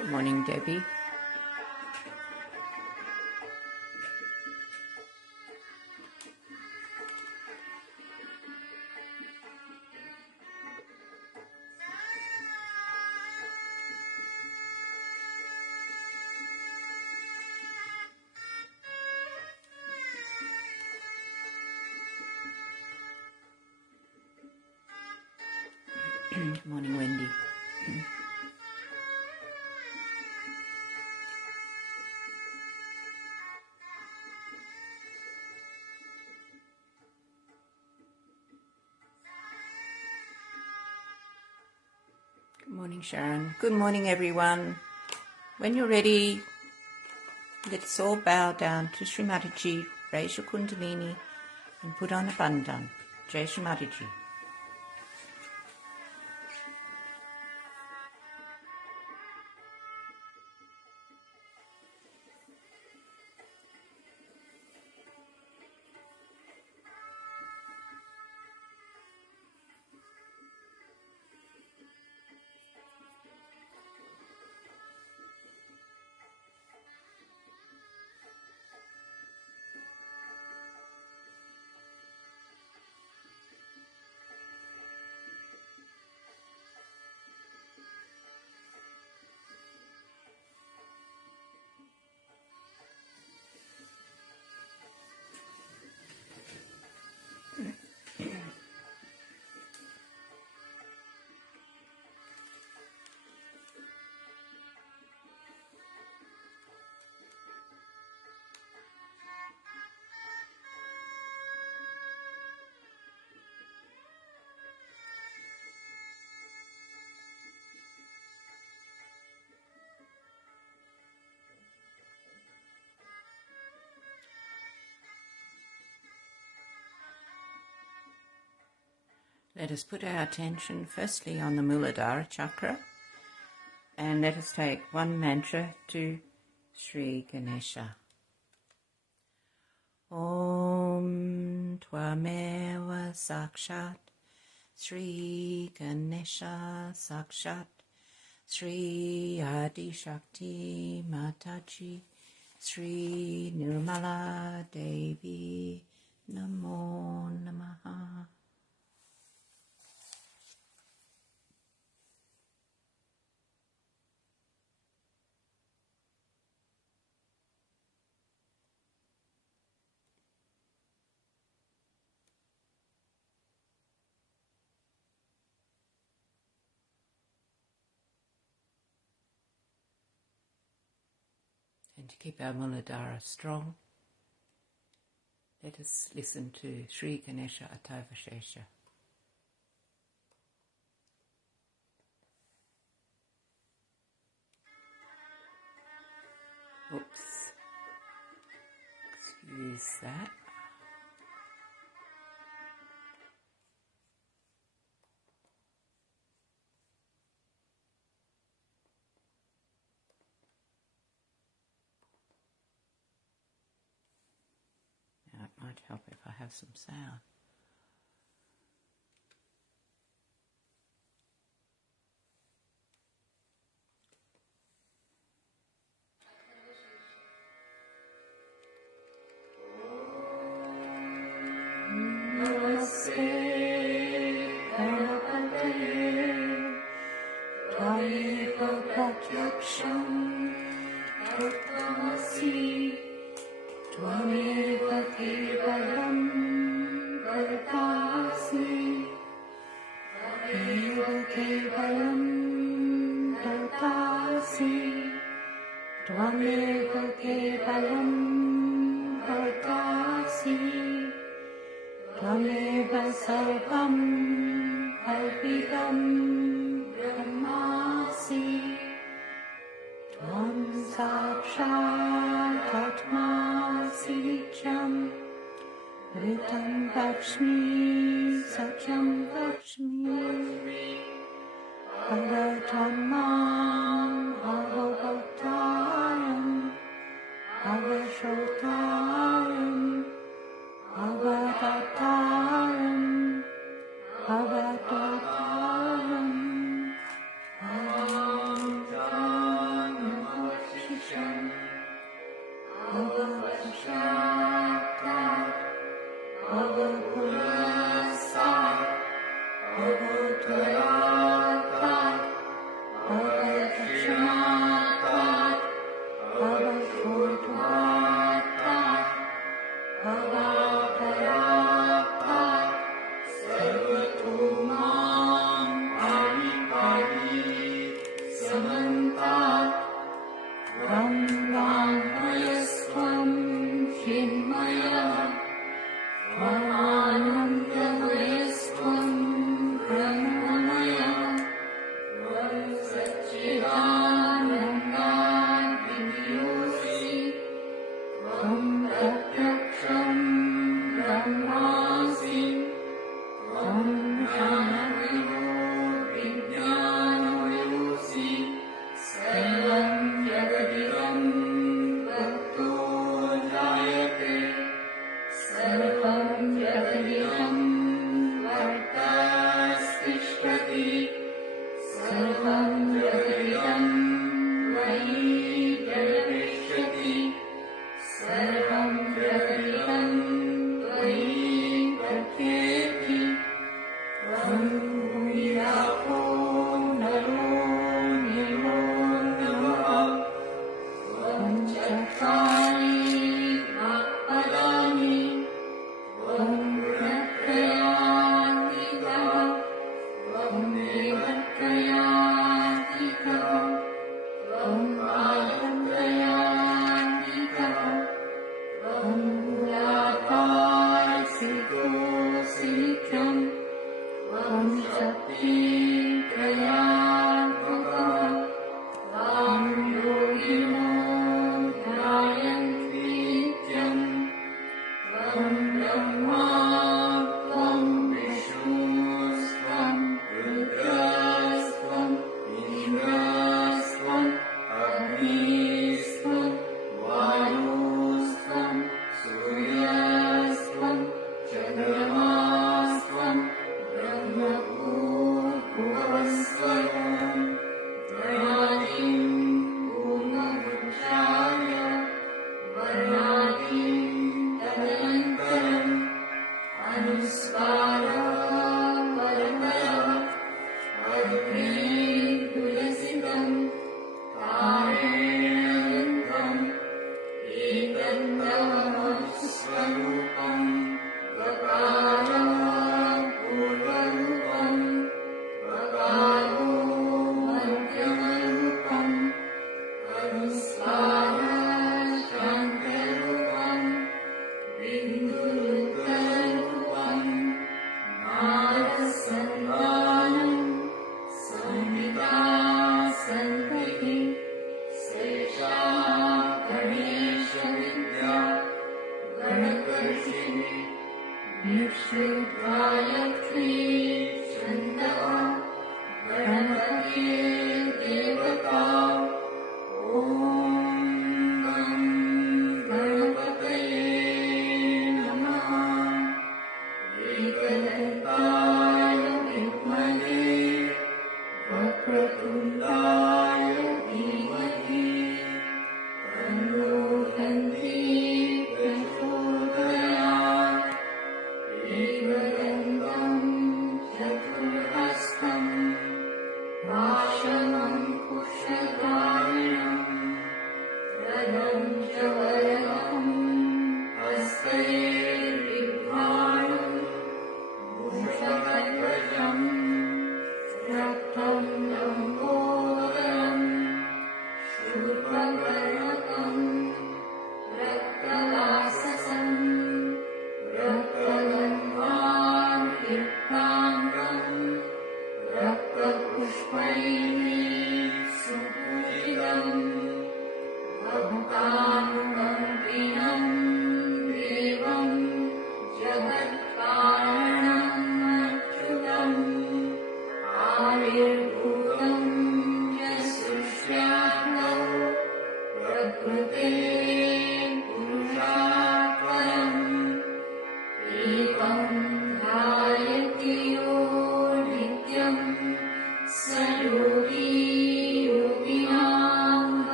Good morning, Debbie. Good morning, Wendy. Good morning, Sharon. Good morning, everyone. When you're ready, let's all bow down to Shri Mataji, raise your kundalini and put on a bandhan. Jai Shri Mataji. Let us put our attention firstly on the Muladhara chakra, and let us take one mantra to Sri Ganesha. Om Tvameva Sakshat Sri Ganesha Sakshat Sri Adi Shakti Mataji Sri Nirmala Devi Namo Namaha. And to keep our Muladhara strong, let us listen to Sri Ganesha Atavashesha. Oops. Excuse that. Now it might help if I have some sound.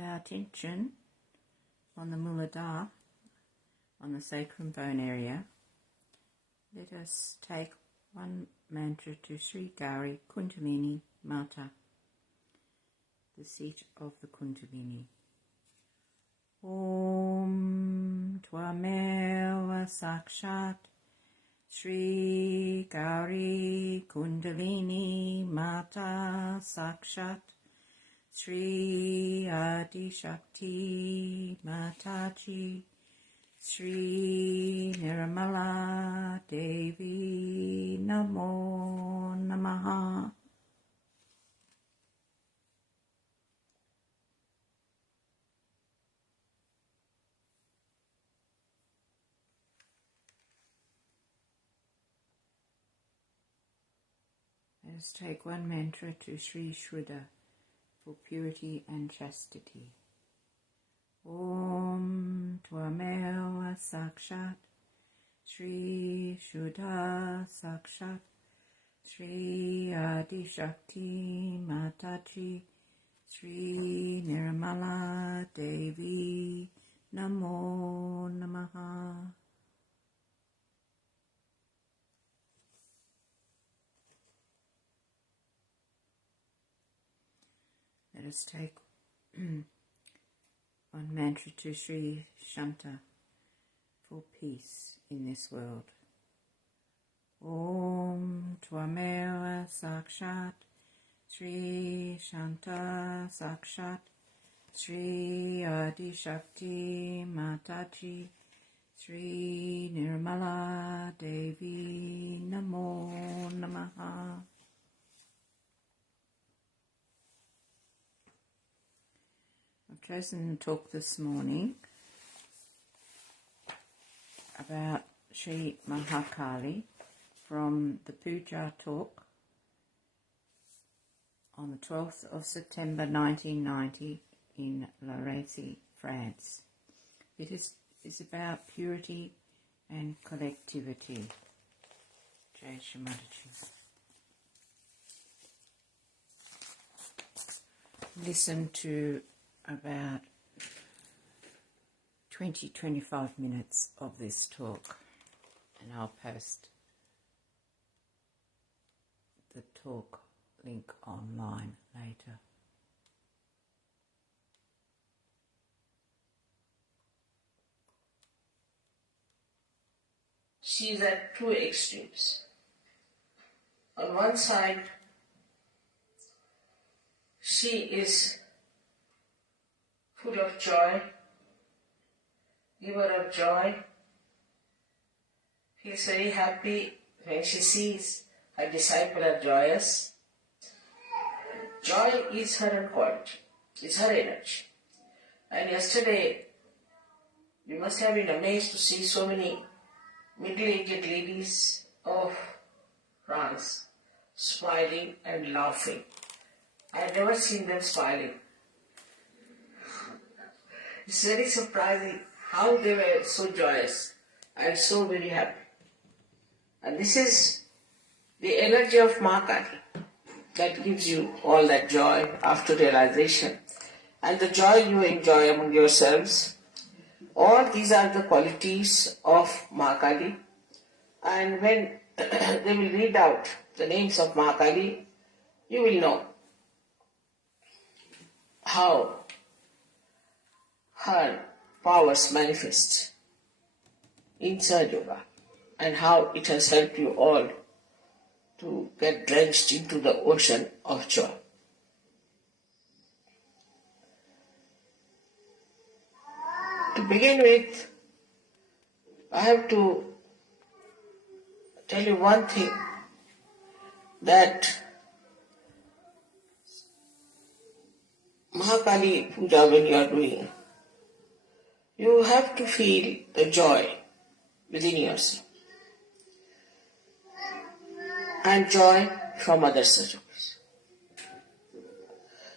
our attention on the Muladhara, on the sacrum bone area, let us take one mantra to Sri Gauri Kundalini Mata, the seat of the Kundalini. Om Tvameva Sakshat Shri Gauri Kundalini Mata Sakshat Shri Adi Shakti Mataji Shri Nirmala Devi Namo Namaha. Let us take one mantra to Sri Shruddha for purity and chastity. Om Tvameva Sakshat Shri Shuddha Sakshat Shri Adi Shakti Mataji Shri Nirmala Devi Namo Namaha. Let us take one mantra to Sri Shanta for peace in this world. Om Tvameva Sakshat Shri Shanta Sakshat Shri Adi Shakti Mataji Shri Nirmala Devi Namo Namaha. I've chosen to talk this morning about Shri Mahakali from the Puja talk on the 12th of September 1990 in Lorraine, France. It is about purity and collectivity. Jai Shri Mataji. Listen to about 20-25 minutes of this talk, and I'll post the talk link online later. She is at two extremes. On one side, she is full of joy, giver of joy, feels very happy when she sees her disciple are joyous. Joy is her own quality, is her energy. And yesterday, you must have been amazed to see so many middle-aged ladies of France smiling and laughing. I have never seen them smiling. It's very surprising how they were so joyous and so very happy. And this is the energy of Mahakali that gives you all that joy after realization. And the joy you enjoy among yourselves. All these are the qualities of Mahakali. And when they will read out the names of Mahakali, you will know how her powers manifest in Sahaja Yoga and how it has helped you all to get drenched into the ocean of joy. To begin with, I have to tell you one thing, that Mahakali Puja, when you are doing, you have to feel the joy within yourself and joy from other Sahajas.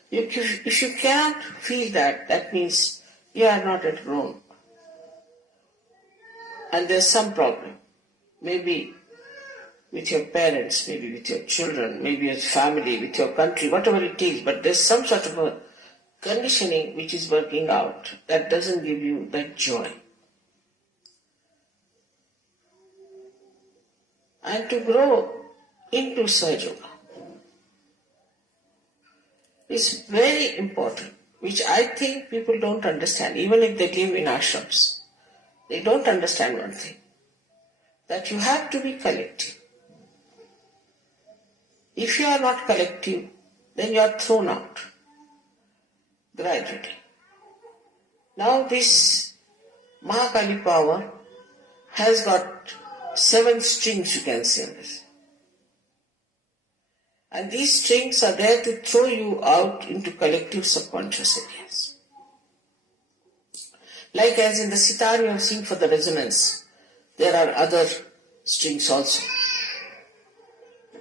If you cannot feel that, that means you are not at grown. And there's some problem. Maybe with your parents, maybe with your children, maybe with family, with your country, whatever it is, but there's some sort of a conditioning which is working out that doesn't give you that joy. And to grow into Sahaja is very important, which I think people don't understand, even if they live in ashrams. They don't understand one thing, that you have to be collective. If you are not collective, then you are thrown out gradually. Now this Mahakali power has got 7 strings, you can say this. And these strings are there to throw you out into collective subconscious areas. Like as in the sitar you have seen for the resonance, there are other strings also.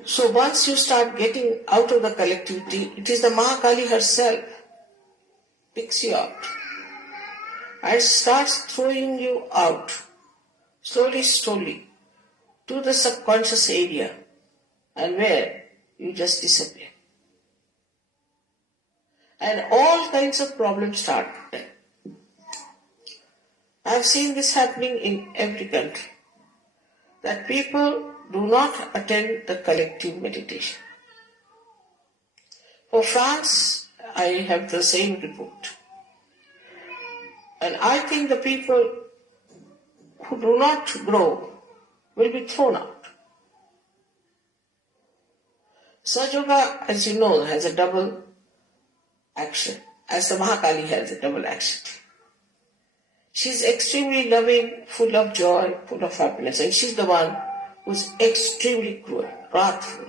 So once you start getting out of the collectivity, it is the Mahakali herself picks you out and starts throwing you out slowly to the subconscious area, and where you just disappear. And all kinds of problems start there. I have seen this happening in every country, that people do not attend the collective meditation. For France, I have the same report. And I think the people who do not grow will be thrown out. Sahaja, as you know, has a double action, as the Mahakali has a double action. She is extremely loving, full of joy, full of happiness, and she's the one who's extremely cruel, wrathful.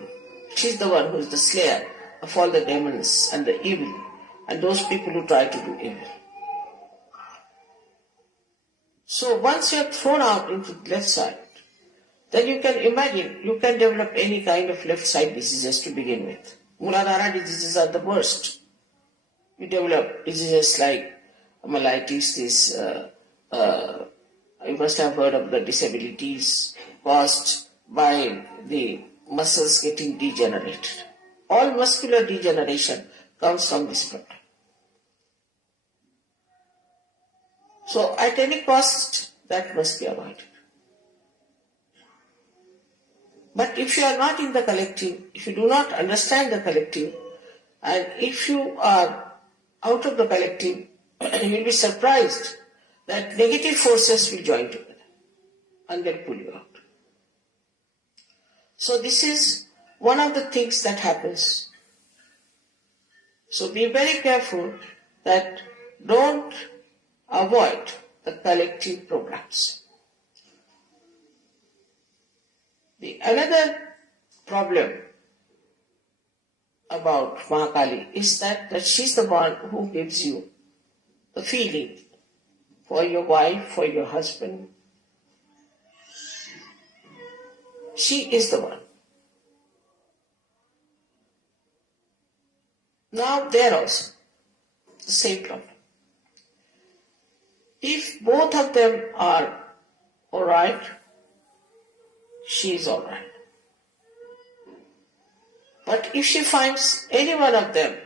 She's the one who's the slayer of all the demons and the evil and those people who try to do evil. So once you are thrown out into the left side, then you can imagine, you can develop any kind of left side diseases to begin with. Muladhara diseases are the worst. You develop diseases like myelitis, you must have heard of the disabilities caused by the muscles getting degenerated. All muscular degeneration comes from this problem. So at any cost, that must be avoided. But if you are not in the collective, if you do not understand the collective, and if you are out of the collective, you will be surprised that negative forces will join together and they'll pull you out. So this is one of the things that happens. So be very careful that don't avoid the collective programs. The another problem about Mahakali is that she's the one who gives you the feeling for your wife, for your husband. She is the one. Now there also, the same problem. If both of them are alright, she is alright. But if she finds any one of them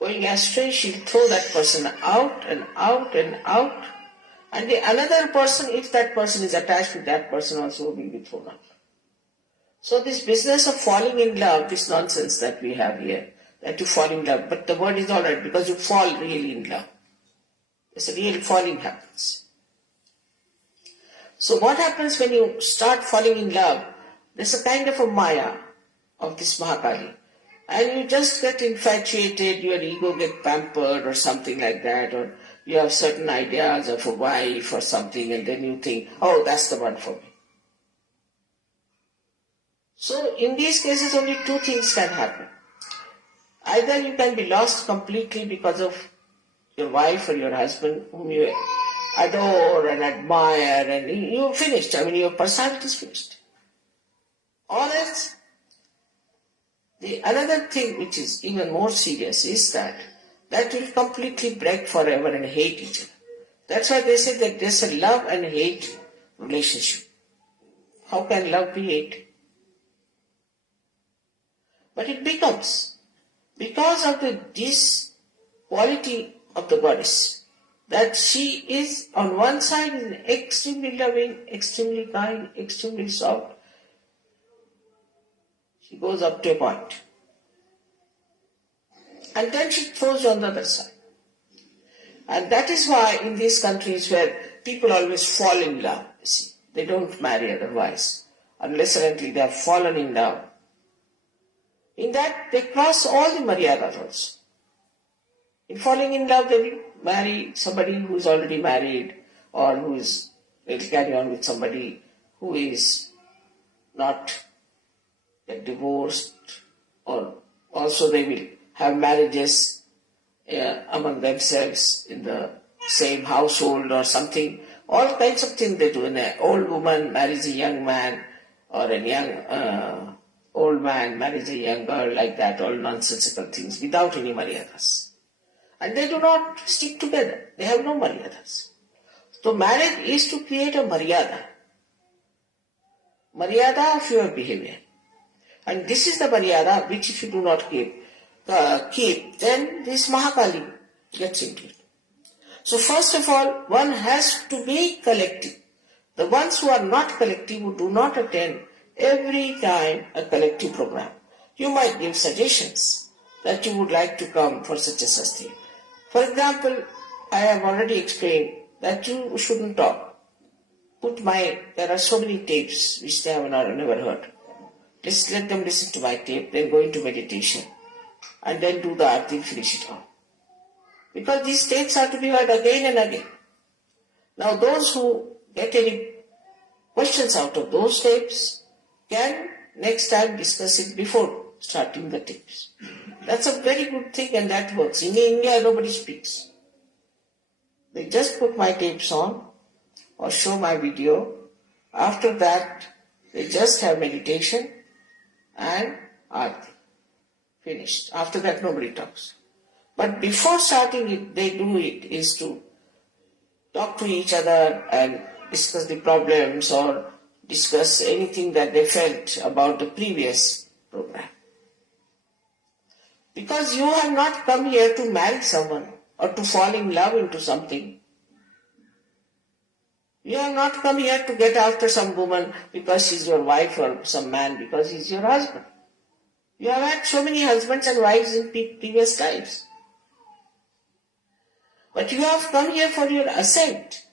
going astray, she'll throw that person out and out and out. And the another person, if that person is attached to that person also, will be thrown out. So this business of falling in love, this nonsense that we have here, that you fall in love, but the word is all right because you fall really in love. It's a real falling happens. So what happens when you start falling in love? There's a kind of a maya of this Mahakali. And you just get infatuated, your ego get pampered or something like that, or you have certain ideas of a wife or something, and then you think, oh, that's the one for me. So in these cases only two things can happen. Either you can be lost completely because of your wife or your husband whom you adore and admire, and you're finished. I mean, your personality is finished. Or else, the another thing which is even more serious is that will completely break forever and hate each other. That's why they say that there's a love and hate relationship. How can love be hate? But it becomes, because of the quality of the goddess, that she is on one side is extremely loving, extremely kind, extremely soft. She goes up to a point. And then she throws on the other side. And that is why in these countries where people always fall in love, you see, they don't marry otherwise, unless and until they have fallen in love. In that they cross all the maryadas also. In falling in love, they will marry somebody who is already married, or they will carry on with somebody who is not yet divorced, or also they will have marriages among themselves in the same household or something. All kinds of things they do. An old woman marries a young man, or a young old man marries a young girl, like that, all nonsensical things without any maryadas. And they do not stick together. They have no maryadas. So marriage is to create a maryada of your behavior. And this is the maryada which if you do not keep, then this Mahakali gets into it. So first of all, one has to be collective. The ones who are not collective, who do not attend every time a collective program, you might give suggestions that you would like to come for such a such thing. For example, I have already explained that you shouldn't talk. There are so many tapes which they have never heard. Just let them listen to my tape, then go into meditation, and then do the arti, finish it all. Because these tapes are to be heard again and again. Now those who get any questions out of those tapes can next time discuss it before starting the tapes. That's a very good thing, and that works. In India, nobody speaks. They just put my tapes on or show my video. After that, they just have meditation and arti. Finished. After that, nobody talks. But before starting it, they do it is to talk to each other and discuss the problems or discuss anything that they felt about the previous program. Because you have not come here to marry someone or to fall in love into something. You have not come here to get after some woman because she's your wife, or some man because he's your husband. You have had so many husbands and wives in previous lives. But you have come here for your ascent.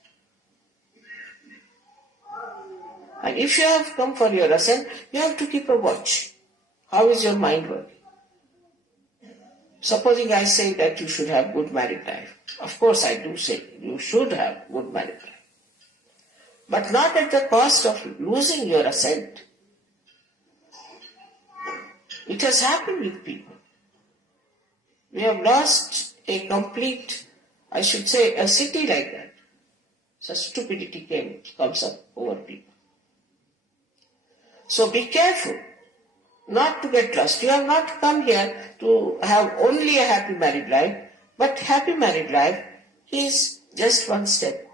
And if you have come for your ascent, you have to keep a watch. How is your mind working? Supposing I say that you should have good married life. Of course I do say you should have good married life. But not at the cost of losing your ascent. It has happened with people. We have lost a complete, I should say, a city like that. Such stupidity comes up over people. So be careful not to get lost. You have not come here to have only a happy married life, but happy married life is just one step.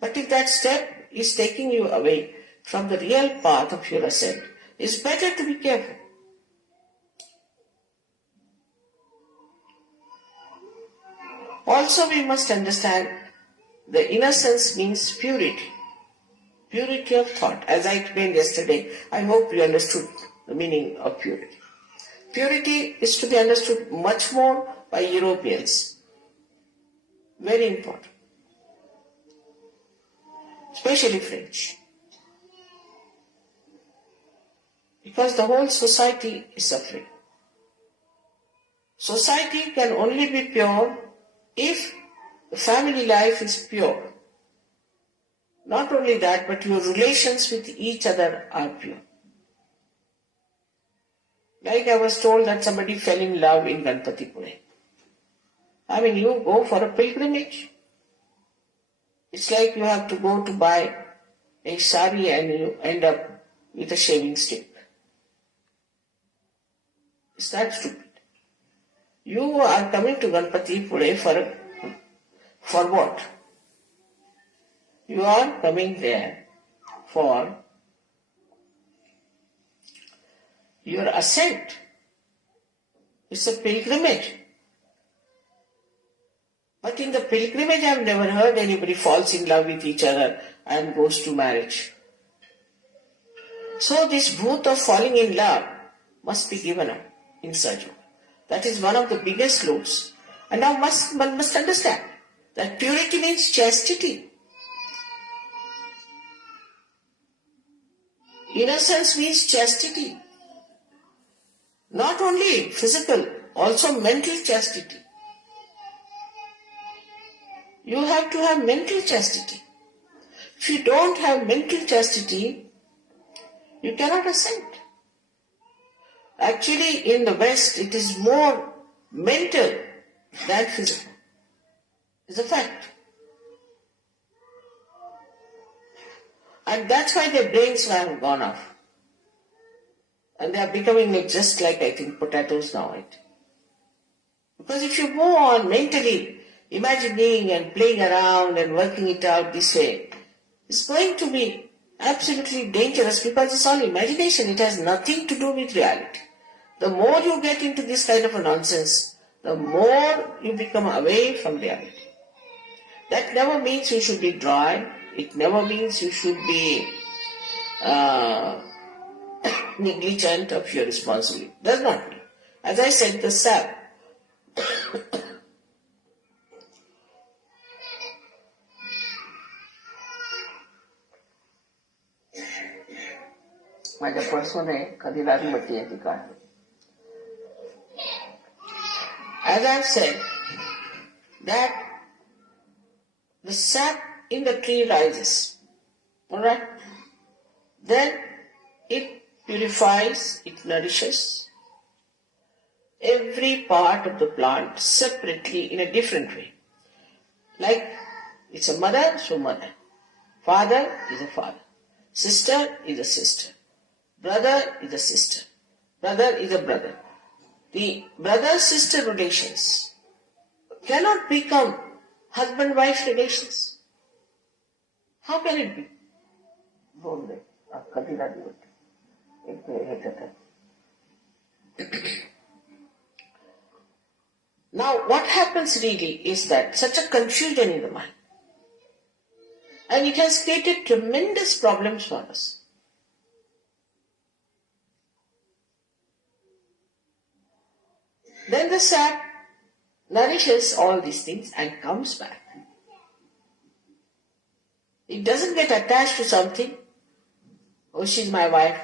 But if that step is taking you away from the real path of your ascent, it's better to be careful. Also, we must understand the innocence means purity. Purity of thought. As I explained yesterday, I hope you understood the meaning of purity. Purity is to be understood much more by Europeans. Very important. Especially French. Because the whole society is suffering. Society can only be pure if the family life is pure. Not only that, but your relations with each other are pure. Like I was told that somebody fell in love in Ganpatipure. I mean, you go for a pilgrimage. It's like you have to go to buy a sari and you end up with a shaving stick. Is that stupid? You are coming to Ganpatipure for what? You are coming there for your ascent. It's a pilgrimage. But in the pilgrimage I have never heard anybody falls in love with each other and goes to marriage. So this bhoot of falling in love must be given up in Sahaja. That is one of the biggest loads. And now one must understand that purity means chastity. Innocence means chastity. Not only physical, also mental chastity. You have to have mental chastity. If you don't have mental chastity, you cannot ascend. Actually, in the West, it is more mental than physical. It's a fact. And that's why their brains have gone off. And they are becoming just like, I think, potatoes now. Because if you go on mentally imagining and playing around and working it out this way, it's going to be absolutely dangerous because it's all imagination. It has nothing to do with reality. The more you get into this kind of a nonsense, the more you become away from reality. That never means you should be dry. It never means you should be negligent of your responsibility. Does not mean. As I said, the sap. माझ्या पर्समध्ये कधी लागली बट्टी येते का? As I have said, that the sap in the tree rises, alright? Then it purifies, it nourishes every part of the plant separately in a different way. Like it's a mother, so mother. Father is a father. Sister is a sister. Brother is a sister. Brother is a brother. The brother-sister relations cannot become husband-wife relations. How can it be? Now, what happens really is that such a confusion in the mind, and it has created tremendous problems for us. Then the sap nourishes all these things and comes back. It doesn't get attached to something. Oh, she's my wife.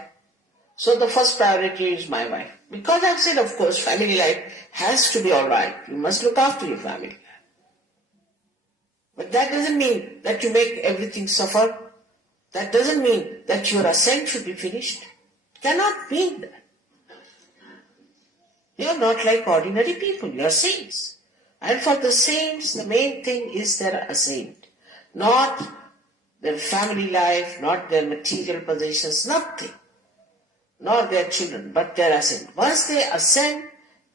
So the first priority is my wife. Because I've said, of course, family life has to be alright. You must look after your family. But that doesn't mean that you make everything suffer. That doesn't mean that your ascent should be finished. It cannot mean that. You are not like ordinary people, you are saints. And for the saints, the main thing is their ascent. Not their family life, not their material possessions, nothing. Not their children, but their ascent. Once they ascend,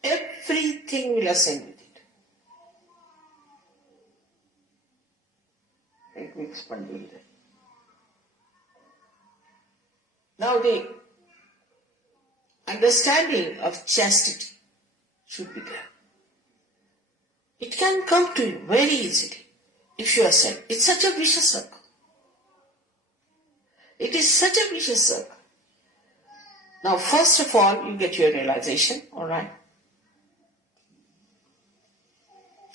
everything will ascend with it. Let me explain that. Now the understanding of chastity should be there. It can come to you very easily if you ascend. It's such a vicious circle. It is such a vicious circle. Now, first of all, you get your realization, alright?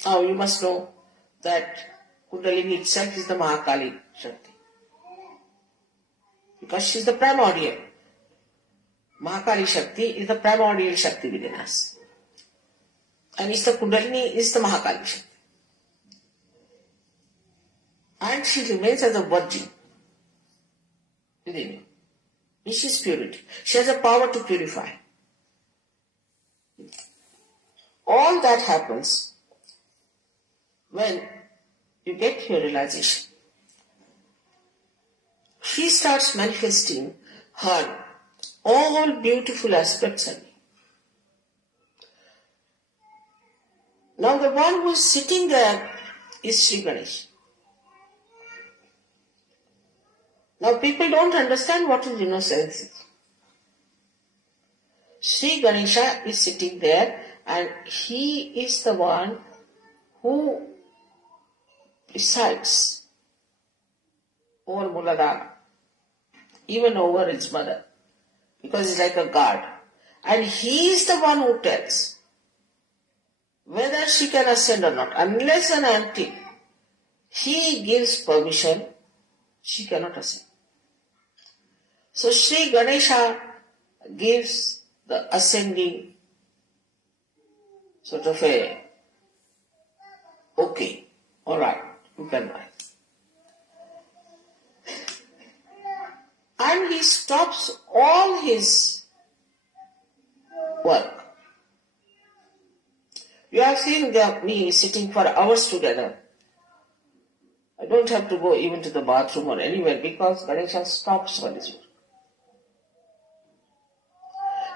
Now, you must know that Kundalini itself is the Mahakali Shakti. Because she is the primordial. Mahakali Shakti is the primordial Shakti within us. And it's the Kundalini is the Mahakali Shakti. And she remains as a virgin within you. Which is purity. She has a power to purify. All that happens when you get your realization. She starts manifesting her all beautiful aspects of me. Now the one who is sitting there is Sri Ganesh. Now people don't understand what is innocence. Sri Ganesha is sitting there and he is the one who presides over Muladhara, even over his mother, because he's like a guard. And he is the one who tells whether she can ascend or not. Unless and until he gives permission, she cannot ascend. So Sri Ganesha gives the ascending sort of a okay, alright, you can rise. And he stops all his work. You have seen me sitting for hours together. I don't have to go even to the bathroom or anywhere because Ganesha stops all his work.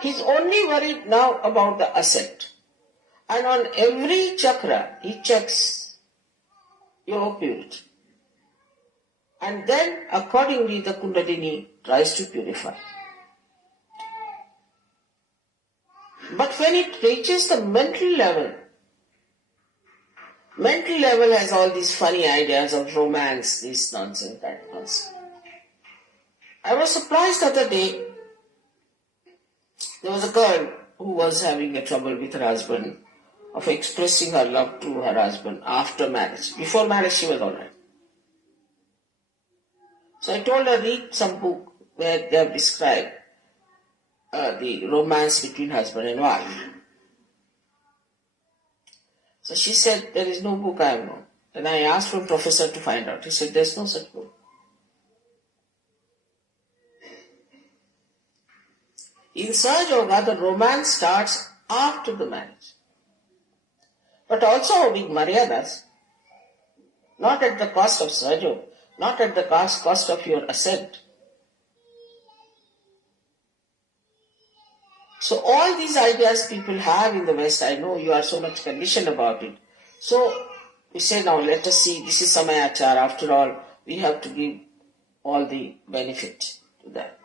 He's only worried now about the ascent. And on every chakra, he checks your purity. And then, accordingly, the Kundalini tries to purify. But when it reaches the mental level has all these funny ideas of romance, this nonsense, that nonsense. I was surprised the other day. There was a girl who was having a trouble with her husband of expressing her love to her husband after marriage. Before marriage she was alright. So I told her, read some book where they have described the romance between husband and wife. So she said, there is no book I have known. Then I asked for a professor to find out. He said, there is no such book. In Sahaja, the romance starts after the marriage. But also with Maryadas, not at the cost of Sahaja, not at the cost of your ascent. So all these ideas people have in the West, I know you are so much conditioned about it. So we say, now let us see, this is Samayachar, after all, we have to give all the benefit to that.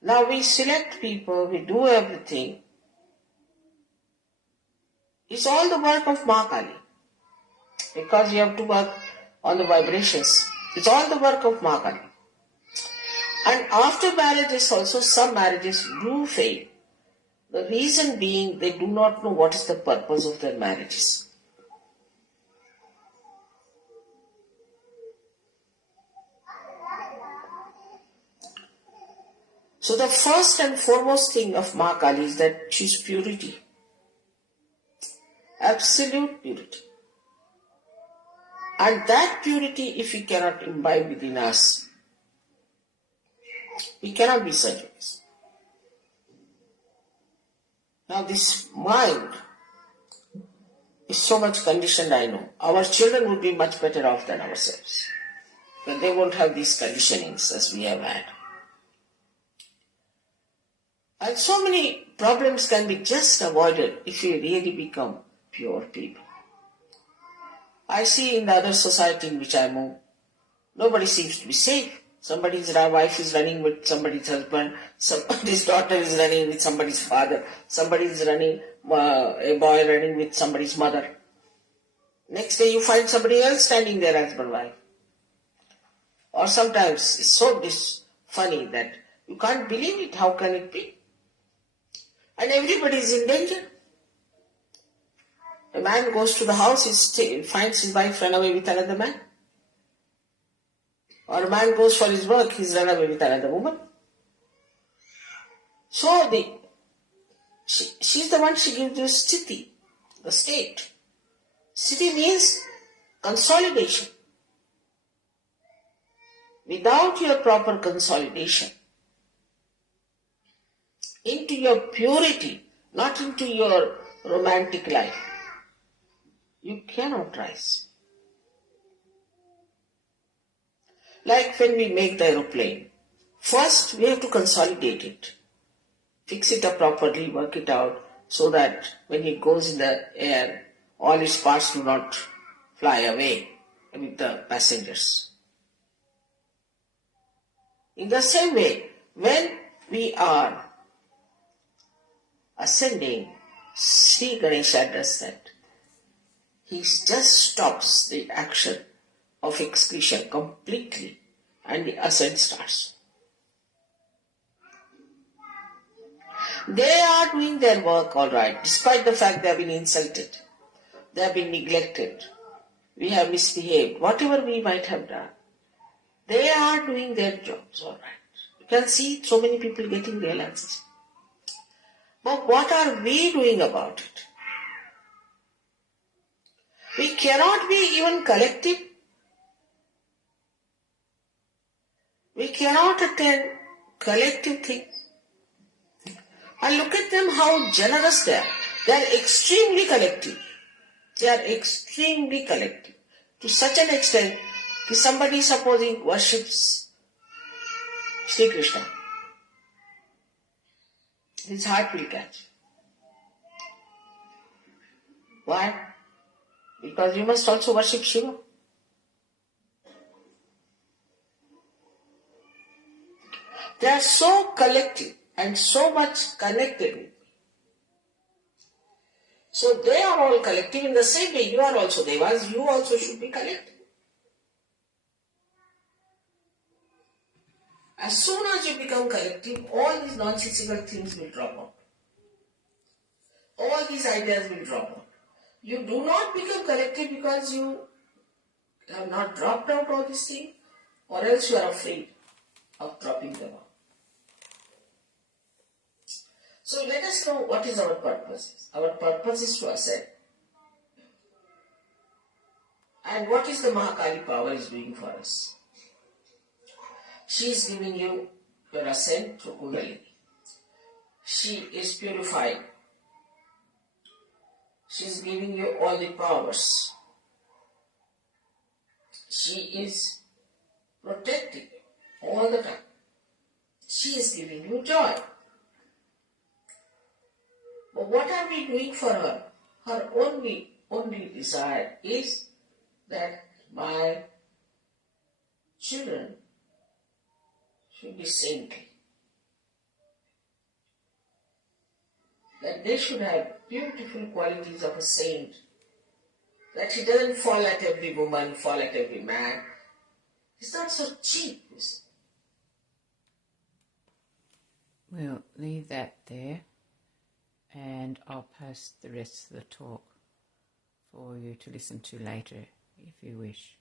Now we select people, we do everything. It's all the work of Ma Kali. Because you have to work on the vibrations. It's all the work of Ma Kali. And after marriages also, some marriages do fail. The reason being, they do not know what is the purpose of their marriages. So the first and foremost thing of Ma Kali is that she is purity. Absolute purity. And that purity, if we cannot imbibe within us, we cannot be Sahajas. Now this mind is so much conditioned, I know. Our children would be much better off than ourselves. But they won't have these conditionings as we have had. And so many problems can be just avoided if we really become pure people. I see in the other society in which I move, nobody seems to be safe. Somebody's wife is running with somebody's husband, somebody's daughter is running with somebody's father, somebody's running, a boy running with somebody's mother. Next day you find somebody else standing there, husband, wife. Or sometimes it's so funny that you can't believe it, how can it be? And everybody is in danger. A man goes to the house, he finds his wife run away with another man. Or a man goes for his work, he's run away with another woman. So she's the one, she gives you sthiti, the state. Sthiti means consolidation. Without your proper consolidation, into your purity, not into your romantic life, you cannot rise. Like when we make the aeroplane, first we have to consolidate it, fix it up properly, work it out, so that when it goes in the air, all its parts do not fly away with the passengers. In the same way, when we are ascending, Sri Ganesha does that. he just stops the action of excretion completely and the ascent starts. They are doing their work all right, despite the fact they have been insulted, they have been neglected, we have misbehaved, whatever we might have done. They are doing their jobs all right. You can see so many people getting realized. But what are we doing about it? We cannot be even collective. We cannot attend collective things. And look at them, how generous they are. They are extremely collective. They are extremely collective. To such an extent that somebody supposing worships Sri Krishna, his heart will catch. Why? Because you must also worship Shiva. They are so collective and so much connected with me. So they are all collective in the same way. You are also devas, you also should be collective. As soon as you become collective, all these nonsensical things will drop out. All these ideas will drop out. You do not become collective because you have not dropped out all these things, or else you are afraid of dropping them out. So let us know what is our purpose. Our purpose is to ascend. And what is the Mahakali power is doing for us? She is giving you your ascent through Kundalini. She is purifying. She is giving you all the powers. She is protecting you all the time. She is giving you joy. But what are we doing for her? Her only desire is that my children should be saintly. That they should have beautiful qualities of a saint. That he doesn't fall at every woman, fall at every man. He's not so cheap, you see. We'll leave that there, and I'll post the rest of the talk for you to listen to later if you wish.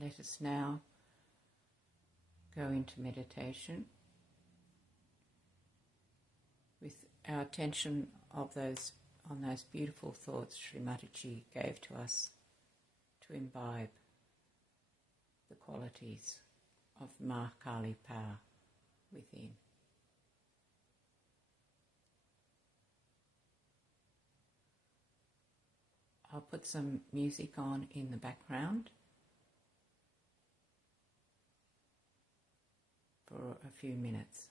Let us now go into meditation with our attention on those beautiful thoughts Shri Mataji gave to us to imbibe the qualities of Mahakali power within. I'll put some music on in the background for a few minutes.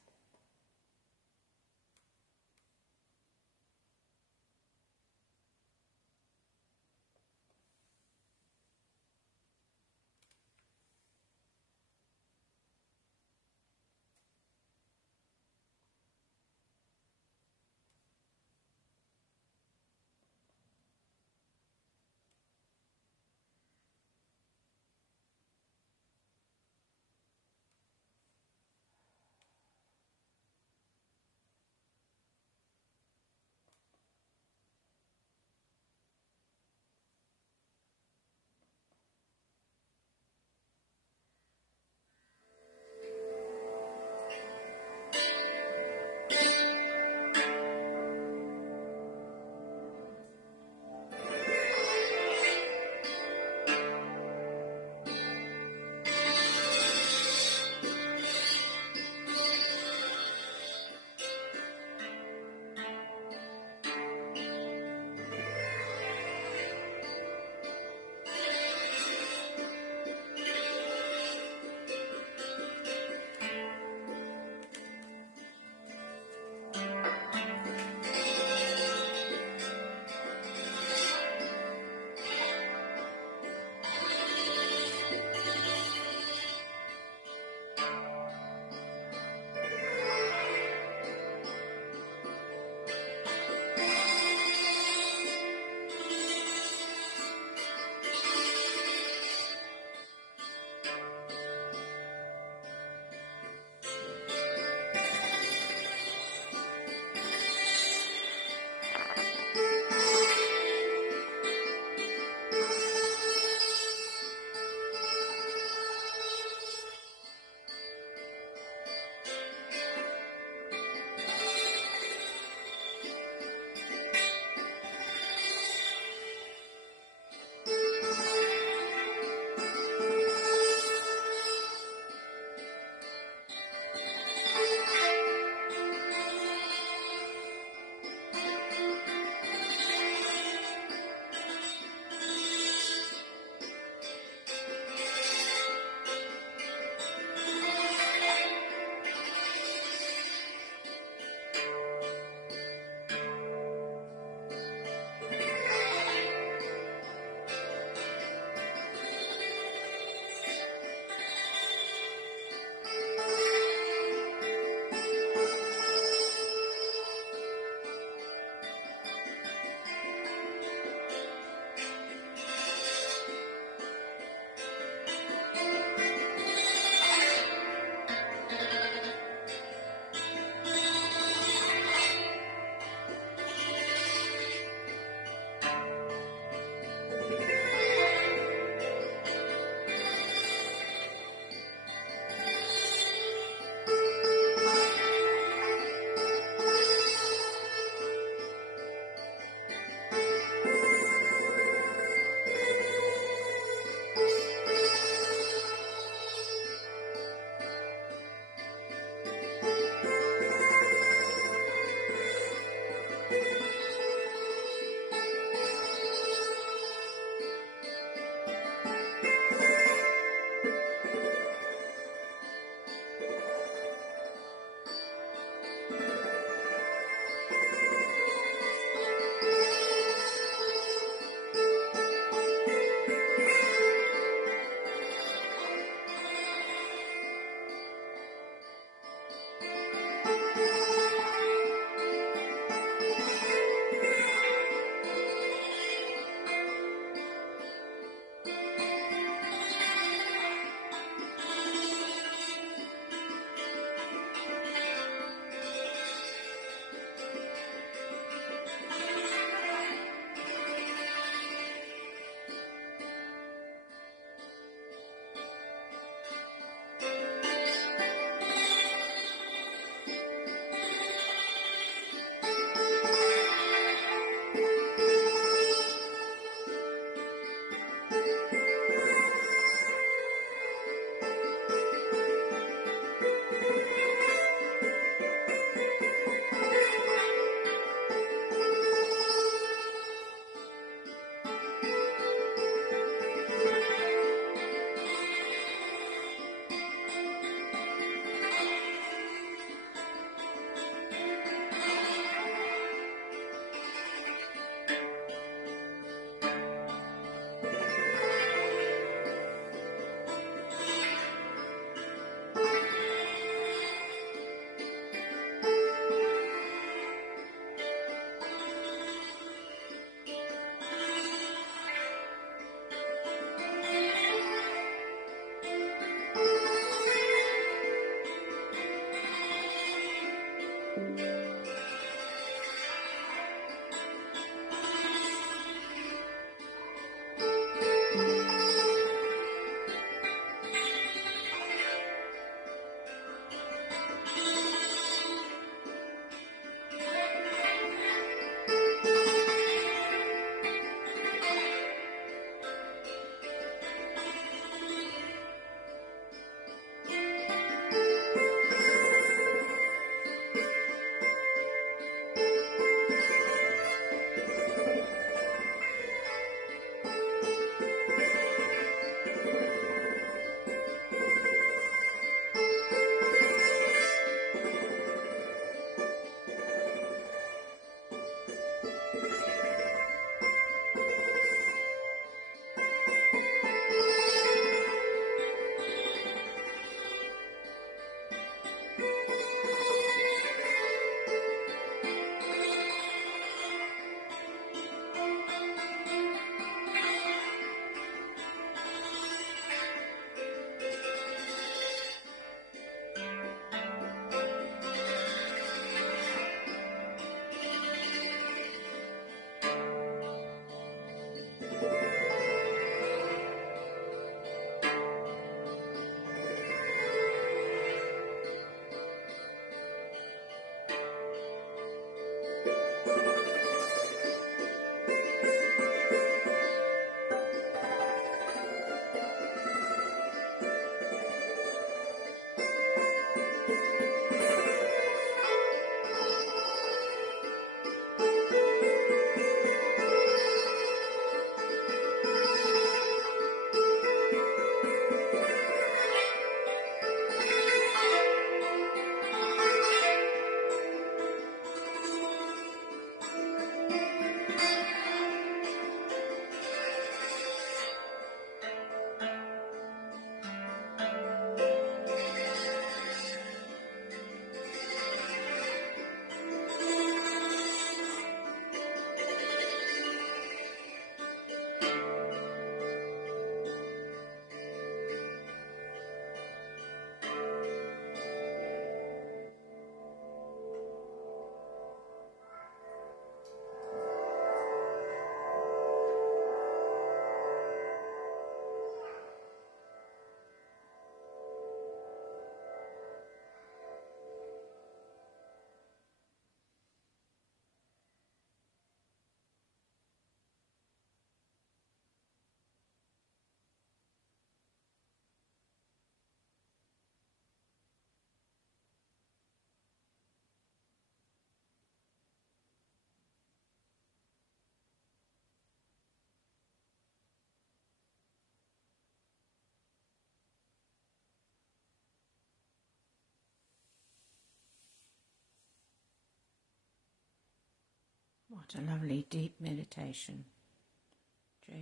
What a lovely deep meditation.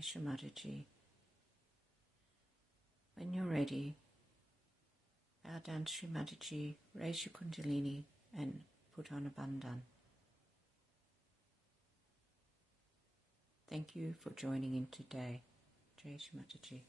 Shri Mataji. When you're ready, bow down to Shri Mataji, raise your kundalini and put on a bandhan. Thank you for joining in today. Shri Mataji.